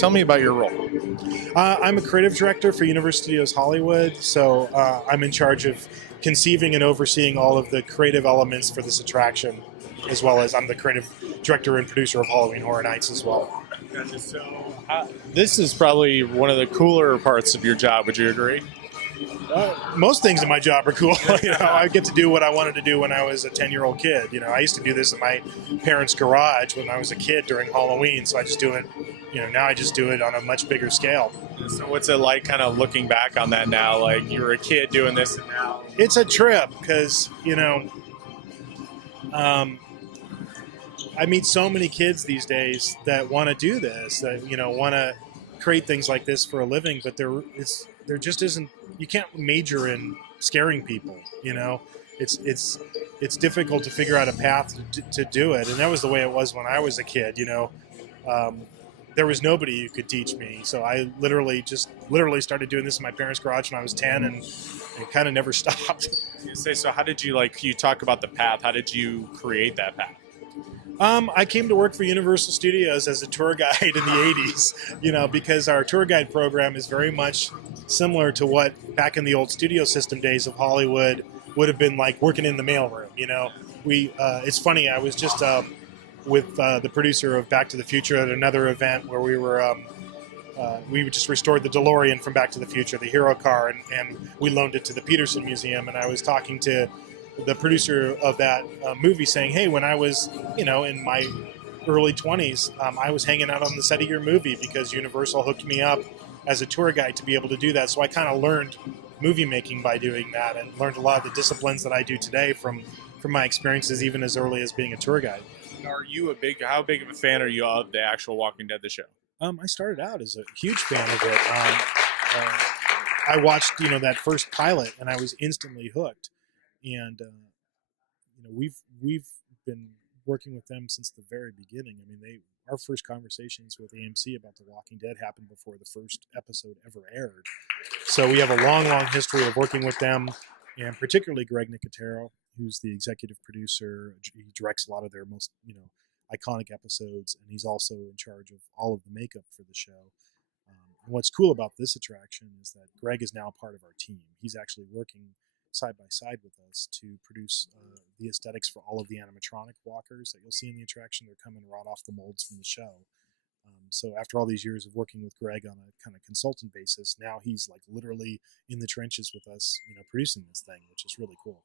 Tell me about your role. I'm a creative director for Universal Studios Hollywood, so I'm in charge of conceiving and overseeing all of the creative elements for this attraction, as well as I'm the creative director and producer of Halloween Horror Nights as well. Gotcha. This is probably one of the cooler parts of your job. Would you agree? Most things in my job are cool. I get to do what I wanted to do when I was a 10-year-old kid. I used to do this in my parents' garage when I was a kid during Halloween, so I just do it. Now I just do it on a much bigger scale. So what's it like kind of looking back on that now? Like you were a kid doing this and now? It's a trip because, I meet so many kids these days that want to do this, that, want to create things like this for a living, but there just isn't, you can't major in scaring people, it's difficult to figure out a path to do it. And that was the way it was when I was a kid, there was nobody who could teach me. So I literally started doing this in my parents' garage when I was 10 and it kind of never stopped. So how did you, you talk about the path, how did you create that path? I came to work for Universal Studios as a tour guide in the 80s, because our tour guide program is very much similar to what back in the old studio system days of Hollywood would have been like working in the mailroom. It's funny, I was just with the producer of Back to the Future at another event where we just restored the DeLorean from Back to the Future, the hero car, and we loaned it to the Peterson Museum. And I was talking to the producer of that movie saying, hey, when I was, in my early 20s, I was hanging out on the set of your movie because Universal hooked me up as a tour guide to be able to do that. So I kind of learned movie making by doing that and learned a lot of the disciplines that I do today from my experiences even as early as being a tour guide. Are you how big of a fan are you of the actual Walking Dead, the show? I started out as a huge fan of it. I watched, that first pilot and I was instantly hooked. And we've been working with them since the very beginning. I mean, our first conversations with AMC about The Walking Dead happened before the first episode ever aired. So we have a long, long history of working with them, and particularly Greg Nicotero, who's the executive producer. He directs a lot of their most iconic episodes, and he's also in charge of all of the makeup for the show. And what's cool about this attraction is that Greg is now part of our team. He's actually working side by side with us to produce the aesthetics for all of the animatronic walkers that you'll see in the attraction. They're coming right off the molds from the show. So after all these years of working with Greg on a kind of consultant basis, now he's literally in the trenches with us, producing this thing, which is really cool.